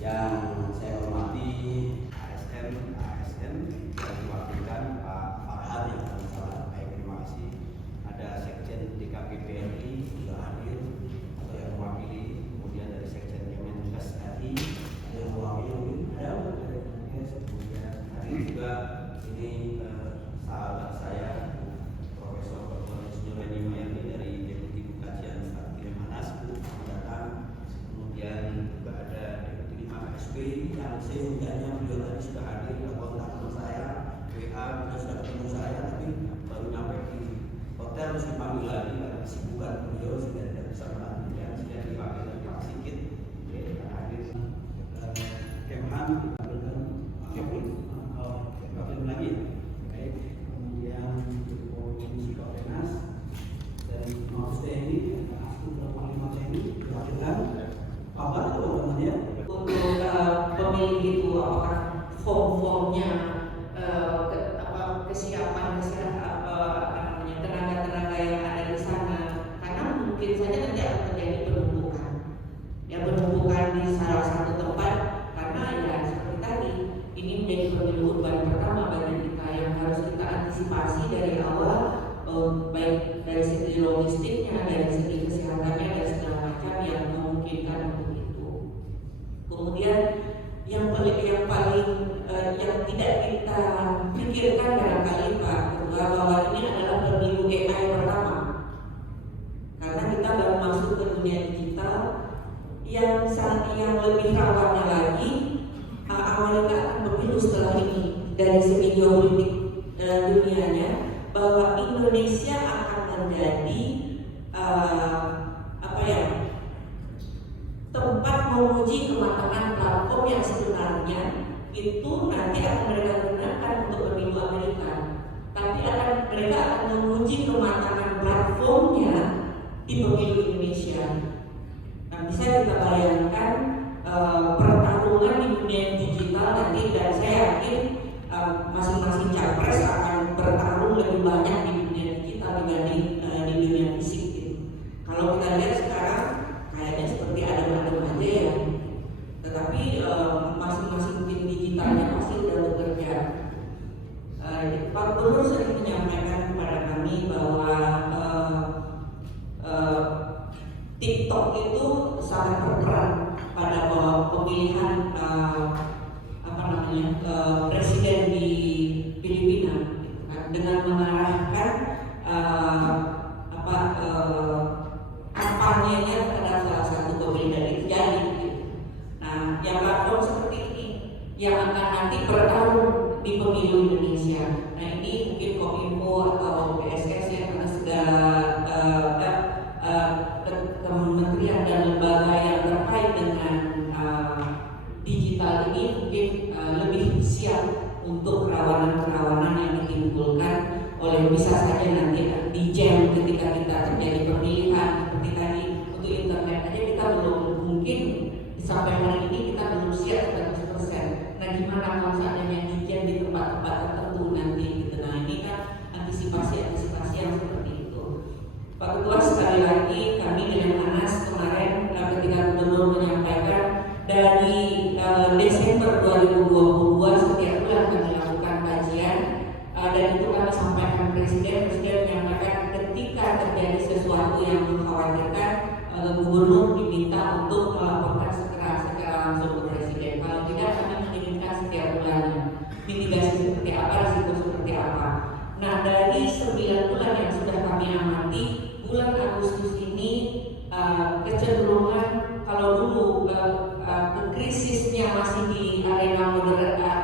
Yang saya hormati ASN yang diwakilkan Pak Farhan yang sangat baik, terima kasih. Ada Sekjen DKPPNI sudah hadir atau yang mewakili, kemudian dari Sekjen Kemenkes RI ada yang mewakili, kemudian hadir juga ini sahabat saya Profesor Dr. Insinyur Edi Mayani dari Deputi Kajian Strategi Manas datang, kemudian juga ada Deputi 5 KSP yang sehingga beliau tadi sudah hadir, kontak teman saya WA sudah ketemu saya tapi baru nyampe di hotel terus dipanggil lagi karena kesibukan beliau sehingga tidak bisa melanjutkan, sehingga dipanggil dari Pak Sigit hadir Kemhan lagi. Baik, kemudian Komisi Koordinasi dari Mabes TNI, Panglima TNI, diwakilkan kabar teman-teman ya. Untuk pemilih itu apakah form-formnya kesiapan tenaga-tenaga yang ada di sana, karena mungkin saja nanti akan terjadi penumpukan di salah satu tempat, karena ya seperti tadi ini menjadi pemilu urban pertama bagi kita yang harus kita antisipasi dari awal, baik dari segi logistiknya, dari segi kesehatannya dan segala macam yang memungkinkan untuk itu. Kemudian yang tidak kita pikirkan barangkali Pak Ketua, bahwa ini adalah pemilu AI pertama, karena kita baru masuk ke dunia digital yang lebih rawannya lagi. Amerika akan berpikir setelah ini dari segi geopolitik dunianya, bahwa Indonesia akan menjadi tempat menguji kematangan platform yang sebenarnya itu nanti akan mereka gunakan untuk pemilu Amerika, tapi mereka akan menguji kematangan platformnya di pemilu Indonesia. Nah, bisa kita bayangkan pertarungan di dunia digital nanti, dan saya yakin masing-masing capres akan bertarung lebih banyak di dunia digital dibanding di dunia fisik. Kalau kita lihat sekarang kayaknya seperti adem-adem aja ya, tetapi masing-masing tim digitalnya masih sudah bekerja. Pak Gubernur sering menyampaikan kepada kami bahwa TikTok itu sangat berperan pada pemilihan presiden di Filipina, dengan mengarahkan kampanyenya pada salah satu pemilihan itu jadi. Nah, yang platform seperti ini yang akan nanti bertarung di pemilu Indonesia. Nah, ini mungkin Kominfo atau PSS yang sudah kementerian dan lembaga yang terkait dengan digital ini mungkin lebih siap untuk kerawanan-kerawanan yang ditimbulkan oleh, bisa saja nanti di jam ketika kita terjadi pemilihan seperti tadi. Untuk internet aja kita belum, mungkin sampai hari ini kita belum siap 100%. Nah, gimana kalau seandainya di jam di tempat-tempat tertentu nanti gitu. Nah, ini kan antisipasi yang seperti itu. Pak Ketua, sekali lagi kami dengan Anas kemarin ketika Gubernur menyampaikan dari Desember 2022 setiap bulan kami lakukan kajian, dan itu kami sampaikan Presiden menyampaikan ketika terjadi sesuatu yang mengkhawatirkan, Gubernur diminta untuk melaporkan segera langsung ke Presiden. Kalau tidak, kami menginginkan setiap bulannya mitigasi seperti apa, risiko seperti apa. Nah, dari 9 bulan yang sudah kami amati, bulan Agustus ini kecenderungan, kalau dulu krisisnya masih di area moderat,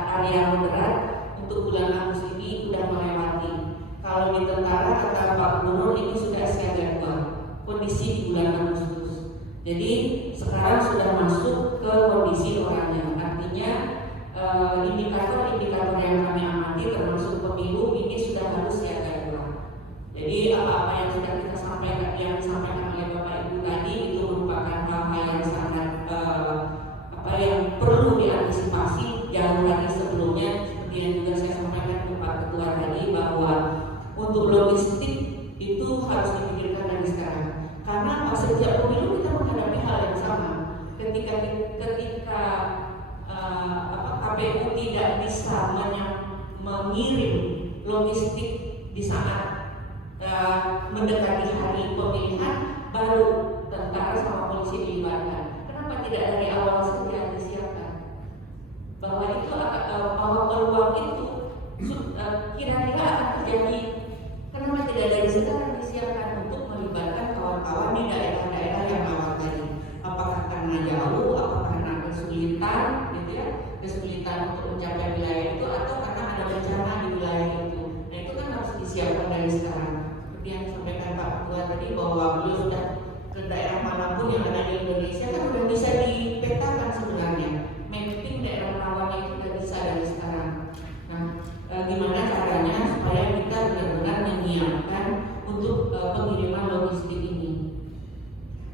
untuk bulan Agustus ini sudah melewati. Kalau di tentara kata Pak Gubernur ini sudah siaga 2 kondisi di bulan Agustus. Jadi sekarang sudah masuk ke kondisi oranye. Artinya indikator-indikator yang kami amati termasuk pemilu ini sudah harus siaga 2. Jadi apa-apa yang sudah kita sampaikan, yang disampaikan oleh Bapak Ibu tadi, itu merupakan hal-hal yang sangat yang perlu diantisipasi jauh lagi sebelumnya. Seperti yang juga saya sampaikan ke Pak Ketua tadi, bahwa untuk logistik itu harus dipikirkan dari sekarang. Karena setiap pemilu kita menghadapi hal yang sama. Ketika KPU tidak bisa mengirim logistik di saat mendekati hari pemilihan, baru tentara sama polisi dilibatkan. Kenapa tidak dari awal saja disiapkan? Bahwa itu bahwa peluang itu kira-kira akan terjadi. Kenapa tidak dari sekarang disiapkan untuk melibatkan kawan-kawan di daerah-daerah yang awal tadi? Apakah karena jauh, apakah karena kesulitan, gitu ya, kesulitan untuk mencapai wilayah itu, atau karena ada bencana di wilayah itu? Nah itu kan harus disiapkan dari sekarang. Seperti yang disampaikan Pak Ketua tadi, bahwa beliau sudah ke daerah manapun yang ada di Indonesia kan sudah bisa dipetakan sebenarnya. Mapping daerah rawannya itu sudah bisa dari sekarang. Nah, gimana caranya supaya kita benar-benar menyiapkan untuk pengiriman logistik ini?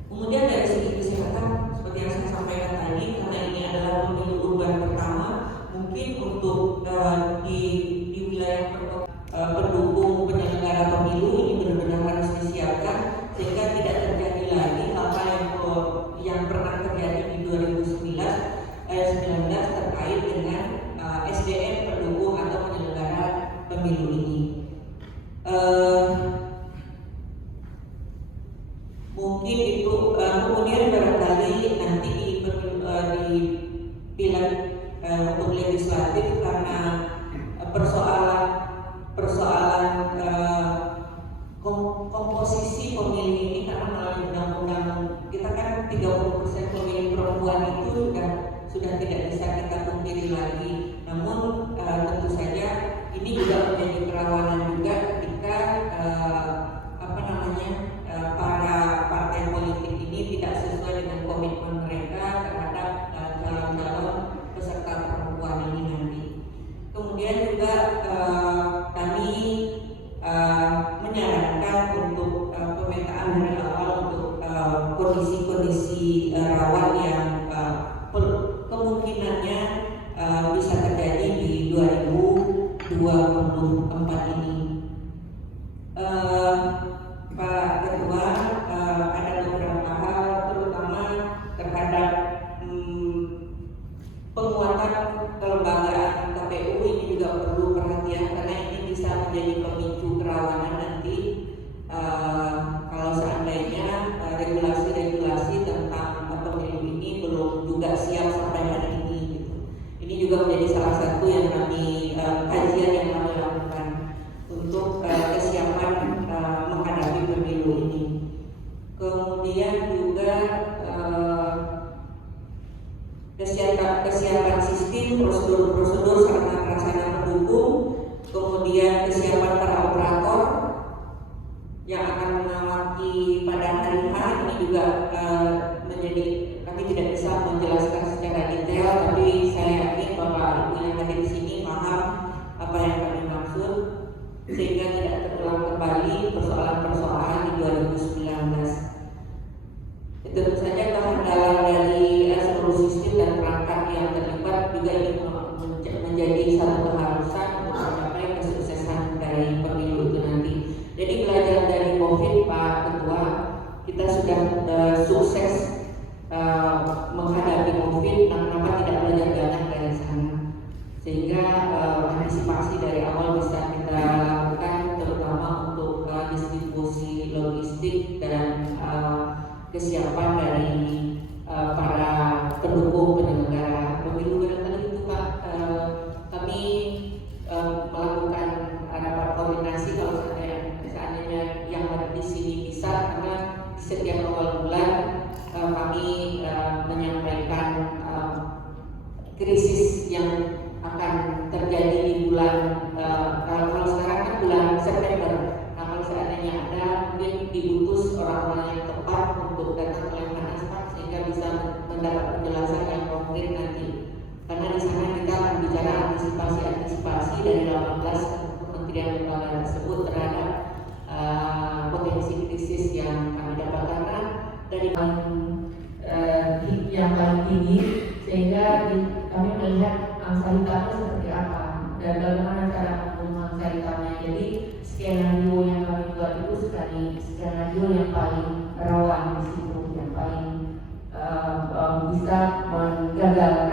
Kemudian dari segi kesehatan, seperti yang saya sampaikan tadi, karena ini adalah pemilu urban pertama, mungkin untuk di wilayah pendukung penyelenggara pemilu ini benar-benar harus disiapkan sehingga tidak terjadi lagi apa yang pernah terjadi di 2019 terkait dengan SDM pendukung atau penyelenggara pemilu ini. Mungkin itu kemudian barangkali nanti di pileg untuk legislatif, karena persoalan komposisi pemilih ini, karena melalui undang-undang kita kan 30% pemilih perempuan itu sudah tidak bisa kita pungkiri lagi. Namun tentu saja ini juga menjadi kerawanan juga ketika para partai politik ini tidak sesuai dengan komitmen mereka terhadap calon-calon peserta perempuan ini nanti. Kemudian juga kami menyarankan untuk pemetaan dari awal untuk kondisi-kondisi rawan yang kemungkinannya bisa terjadi di 2024 ini. Pak Ketua, ada beberapa hal terutama terhadap penguatan kelembagaan KPU ini juga perlu perhatian, karena ini bisa menjadi pemicu kerawanan nanti kalau seandainya regulasi-regulasi tentang pemilu ini belum juga siap sampai hari ini gitu. Ini juga menjadi salah satu yang kami kajian yang kami lakukan untuk kesiapan menghadapi pemilu ini. Kemudian juga kesiapan sistem, prosedur sarana prasarana pendukung, kemudian kesiapan para operator yang akan mengawaki pada hari H ini juga menjadi, kami tidak bisa menjelaskan secara detail, tapi saya yakin Bapak Ibu yang hadir di sini paham apa yang kami maksud, sehingga tidak terulang kembali persoalan-persoalan di 2019. Tentu saja kehandalan dari seluruh sistem dan perangkat yang terlibat juga ini menjadi satu keharusan untuk mencapai kesuksesan dari pemilu itu nanti. Jadi belajar dari COVID, Pak Ketua, kita sudah sukses menghadapi COVID, kenapa tidak belajar banyak dari sana? Sehingga antisipasi dari awal bisa kita lakukan, terutama untuk distribusi logistik dan kesiapan dari para pendukung penyelenggara pemilu. Barangkali itu Pak, kami melakukan rapat koordinasi kalau seandainya yang ada di sini bisa, karena di setiap awal bulan kami menyampaikan krisis yang akan terjadi di bulan kalau sekarang kan bulan September. Nah kalau seandainya ada, mungkin diutus orang-orang yang tepat untuk datang ke Lemhanas Pak, sehingga bisa mendapat penjelasan yang konkret nanti. Karena di sana kita akan bicara antisipasi dari 18 kementerian lembaga tersebut terhadap potensi krisis yang kami dapatkan, karena dari yang paling tinggi, sehingga kami melihat angsa hitamnya seperti apa dan bagaimana cara menggunakan angsa hitamnya. Jadi skenario yang kami buat itu skenario yang paling rawan di situ, yang paling bisa menggagalkan